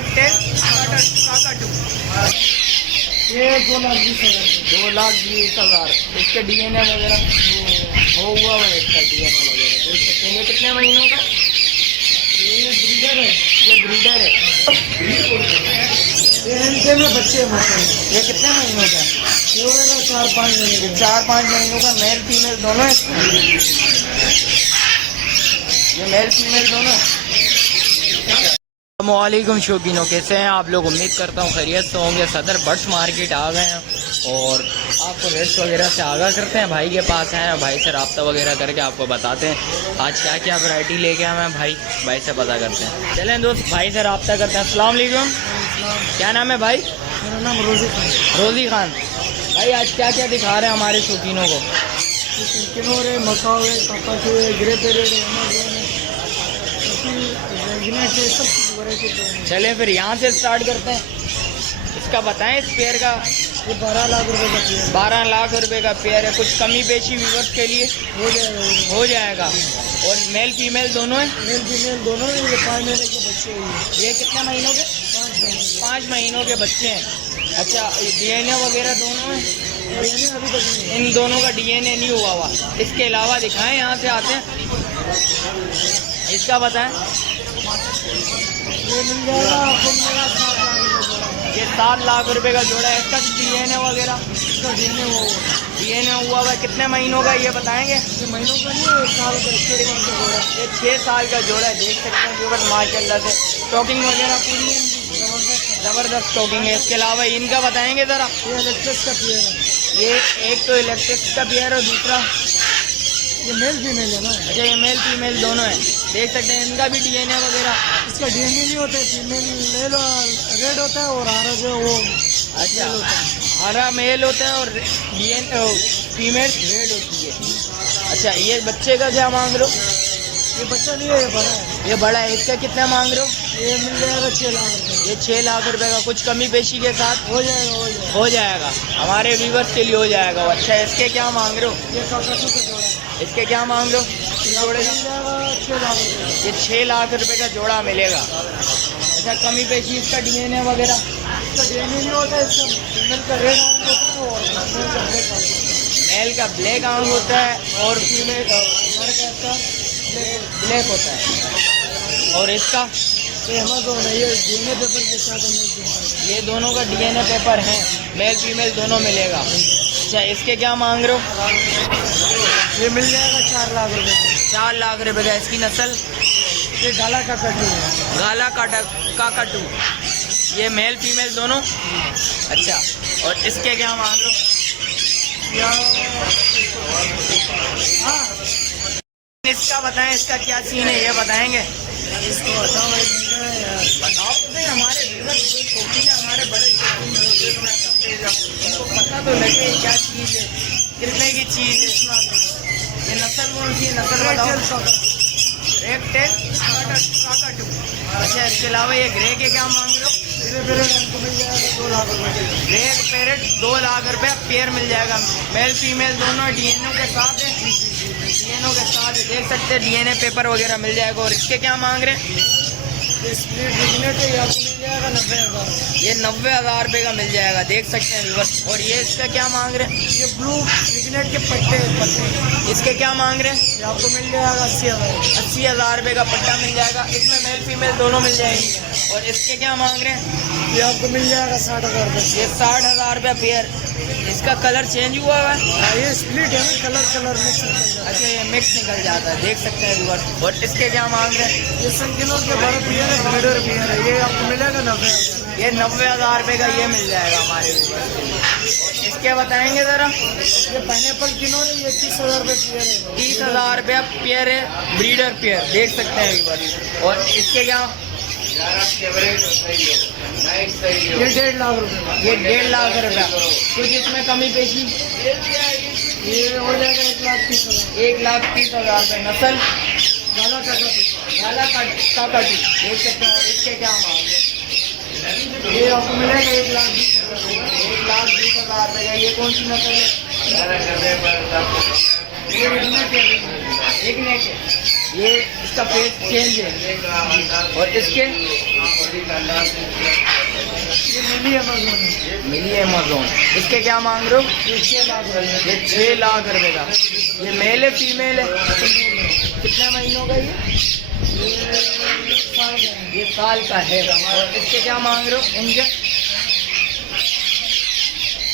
Red tail काकाटू, ये 2,20,000। 2,20,000। इसके DNA वगैरह हो हुआ है, इसका डीएनए वगैरह देख सकते हैं। ये कितने महीनों का? ये ब्रीडर है। ये ब्रीडर है। ये इनके में बच्चे हैं माशाल्लाह। ये कितने महीनों का? ये होगा 4-5 महीने ये का। 4-5 महीनों का। मेल फीमेल दोनों है इसमें? ये मेल फीमेल दोनों है। अस्सलामुअलैकुम शौकीनों, कैसे हैं आप लोग? उम्मीद करता हूँ खैरियत से होंगे। सदर बर्ड्स मार्केट आ गए हैं और आपको रेट्स वगैरह से आगाह करते हैं। भाई के पास आए हैं, भाई से रब्ता वगैरह करके आपको बताते हैं आज क्या क्या वैरायटी लेके आए हैं। भाई से पता करते हैं। चलें दोस्त, भाई से रब्ता करते हैं। अस्सलाम वालेकुम। क्या नाम है भाई? मेरा नाम रोजी खान। रोजी खान। भाई आज क्या क्या दिखा रहे हैं हमारे शौकीनों को? किनोर है, मकाओ है, काकाटू है, ग्रे पेरेड है, अमेज़न है, सब कुछ वैरायटी। चलें फिर यहाँ से स्टार्ट करते हैं। इसका बताएं, इस पेयर का? ये 12 लाख रुपए का पेयर है। 12 लाख रुपए का पेयर है। कुछ कमी पेशी व्यूअर्स के लिए हो जाएगा। और मेल फीमेल दोनों है? मेल फीमेल दोनों है। ये 5 महीने के बच्चे हैं। ये कितने महीनों के? 5 महीनों के बच्चे हैं। अच्छा, डीएनए वगैरह दोनों है? डीएनए अभी तक नहीं है। इन दोनों का डीएनए नहीं हुआ हुआ। इसके अलावा दिखाएं, यहाँ से आते हैं। इसका बताएं। ये मिल जाएगा आपको, मिलेगा 7 लाख रुपए जोड़ा। ये 7 लाख रुपए का जोड़ा है। इसका डीएनए वगैरह? इसका डीएनए हुआ हुआ। डीएनए हुआ हुआ है। कितने महीनों का ये बताएंगे? ये महीनों का नहीं है, 1 साल का, 6 साल का जोड़ा। ये 6 साल का जोड़ा है। देख सकते हैं व्यूअर्स माशाल्लाह से। स्टॉकिंग वगैरह पूरी है इनकी? ज़बरदस्त स्टॉकिंग है। इसके अलावा इनका बताएंगे ज़रा। ये इलेक्ट्रिक का पेयर है। ये एक तो इलेक्ट्रिक का पेयर और दूसरा ये मेल फीमेल है ना। अच्छा, ये मेल फीमेल दोनों है। देख सकते हैं इनका भी डीएनए वगैरह। इसका डीएनए नहीं होता है, फीमेल मेल रेड होता है और हरा जो वो अच्छा, होता है। हरा मेल होता है और डीएनए फीमेल रेड होती है। अच्छा, ये बच्चे का क्या मांग रहे हो? ये बच्चा नहीं है, ये बड़ा है। ये बड़ा है। इसका कितना मांग रहे हो? ये मिल जाएगा 6 लाख रुपए। ये 6 लाख रुपए का। कुछ कमी पेशी के साथ हो जाएगा। हो जाएगा। हमारे व्यूवर्स के लिए हो जाएगा। अच्छा, इसके क्या मांग रहे हो? ये काकाटू का जोड़ा है। इसके क्या मांग रहे हो? जोड़े मिल जाएगा 6 लाख रुपए। ये 6 लाख रुपए का जोड़ा मिलेगा। अच्छा, कमी पेशी इसका डीएनए वगैरह? इसका डीएनए नहीं होता है, इसका फीमेल का रेड आउट होता है और मेल का ब्लैक आउट मेल का ब्लैक आउट होता है। होता है और फीमेल का ब्लैक होता है। और इसका? ये अमेज़न है, ये डीएनए पेपर के साथ अमेज़न। ये दोनों का डीएनए पेपर है। मेल फीमेल दोनों मिलेगा। अच्छा, इसके क्या मांग रहे हो? ये मिल जाएगा 4 लाख रुपए का। 4 लाख रुपए का। इसकी नस्ल? ये गाला काकाटू है। गाला काकाटू। ये मेल फीमेल दोनों? अच्छा, और इसके क्या मांग रहे हो? हाँ, इसका बताएं, इसका क्या सीन है ये बताएंगे? इसको बताओ यार। बताओ तो सही। हमारे हमारे बड़े इनको पता तो लगे क्या चीज़ है, कितने की चीज़ है। ये नस्ल कौन सी है? नस्ल बताओ। Red tail cockatoo. अच्छा, इसके अलावा ये ग्रे के क्या मांग रहे हो? ग्रे पेरेड हमको मिल जाएगा 2 लाख रुपए। रेड पैरेट 2 लाख रुपए पेयर मिल जाएगा। मेल फीमेल दोनों डीएनए के साथ है। डीएनए के साथ है। देख सकते हैं डीएनए पेपर वगैरह मिल जाएगा। और इसके क्या मांग रहे हैं? ये स्प्लिट बिजनेस है, ये आपको मिल जाएगा 90,000। ये 90,000 रुपये का मिल जाएगा। देख सकते हैं व्यूअर्स। और ये इसका क्या मांग रहे हैं? ये ब्लू बिजनेस के पट्टे। इसके क्या मांग रहे हैं? ये आपको मिल जाएगा 80,000। 80,000 रुपये का पट्टा मिल जाएगा। इसमें मेल फीमेल दोनों मिल जाएंगी। और इसके क्या मांग रहे हैं? ये आपको मिल जाएगा 60,000 रुपये। ये 60,000 रुपये पेयर। इसका कलर चेंज हुआ है? ये स्प्लिट है ना, कलर मिक्स निकल जाता अच्छा, ये मिक्स निकल जाता है। देख सकते हैं व्यूअर्स। और इसके क्या मांग रहे हैं? है। ये संकिलों के बड़े पियर है, ब्रीडर पियर है। ये आपको मिलेगा 90,000। ये 90,000 रुपये का ये मिल जाएगा हमारे व्यूअर्स के लिए। इसके बताएंगे ज़रा। ये पाइनएप्पल किनोर है, ये 30,000 रुपये पियर है। 30,000 रुपया पेयर है, ब्रीडर पेयर। देख सकते हैं व्यूअर्स। और इसके क्या? ये 1.5 लाख रुपये का। ये 1.5 लाख रुपया। कुछ इसमें कमी पेशी? ये हो जाएगा 1,30,000। 1,30,000 रुपये। नस्ल? गाला काकाटू। काला काकाटू। देख सकते हैं। और इसके क्या मांग? ये आपको मिलेगा 1,20,000। 1,20,000 रुपये का। ये कौन सी नस्ल है? ये बिजनेस है। एक नेट है। ये इसका फेस चेंज है। और इसके मिली अमेज़न है। मिली अमेज़न। इसके क्या मांग रहे हो? ये 6 लाख रुपए। ये 6 लाख रुपए का। ये मेल है फीमेल है? कितने महीनों का ये साल का है। और इसके क्या मांग रहे हो इनके?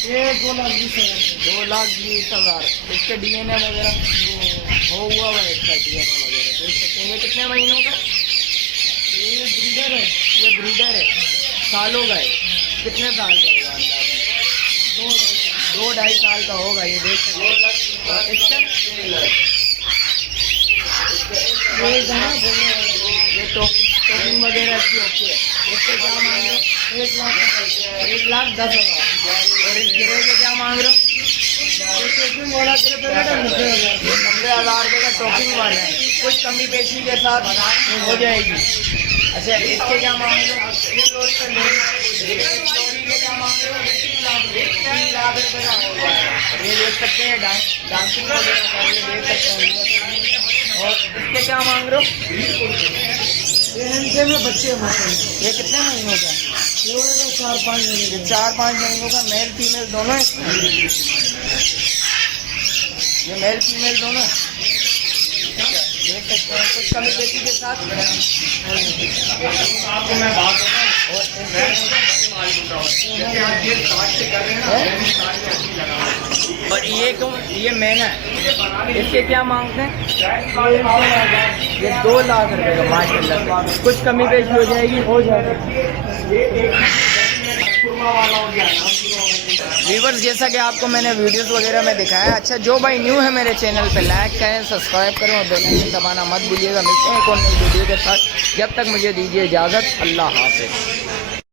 ये 2,20,000। 2,20,000। इसके DNA वगैरह हो हुआ है इसका DNA वगैरह देख सकते हैं। ये कितने महीनों का? ये ब्रीडर है। ये ब्रीडर है, सालों का है। कितने साल का होगा अंदाज़ा? 2-2.5 साल का होगा ये देख सकते हैं। और इसका ये गाना बोलने वाला ये टोकिंग वगैरह अच्छी होती है। इसके क्या मांग रहे हो? 1,10,000। और इस गिरे के क्या मांग रहे हो? ये टोकिंग वाला तेरे पे बेटा 90,000। ये 90,000 रुपये का टोकिंग वाला है, कुछ कमी पेशी के साथ हो जाएगी। अच्छा इसके क्या मांग रहे हो? ये लोरी के क्या मांग रहे हो? 3 लाख रुपये का होगा। ये देख सकते हैं डांसिंग वगैरह कर ये देख सकते हैं। और इसके क्या मांग रहे हो? ये इनके में बच्चे हमारे ये कितने महीनों का? ये होगा 4-5 महीने। 4-5 महीनों का। मेल फीमेल दोनों है? ये मेल फीमेल दोनों है? देख सकते हैं कुछ कमी पेशी के साथ। आपको मैं बात बताऊं और ये मैना है। इसके क्या मांगते हैं? ये 2 लाख रुपए का माशाल्लाह। कुछ कमी पेशी हो जाएगी? हो जाएगा। व्यूवर्स जैसा कि आपको मैंने वीडियोस वगैरह में दिखाया। अच्छा जो भाई न्यू है मेरे चैनल पे लाइक करें, सब्सक्राइब करें और बेल आइकन दबाना मत भूलिएगा। मिलते हैं एक और नई वीडियो के साथ। जब तक मुझे दीजिए इजाज़त। अल्लाह हाफ़िज़।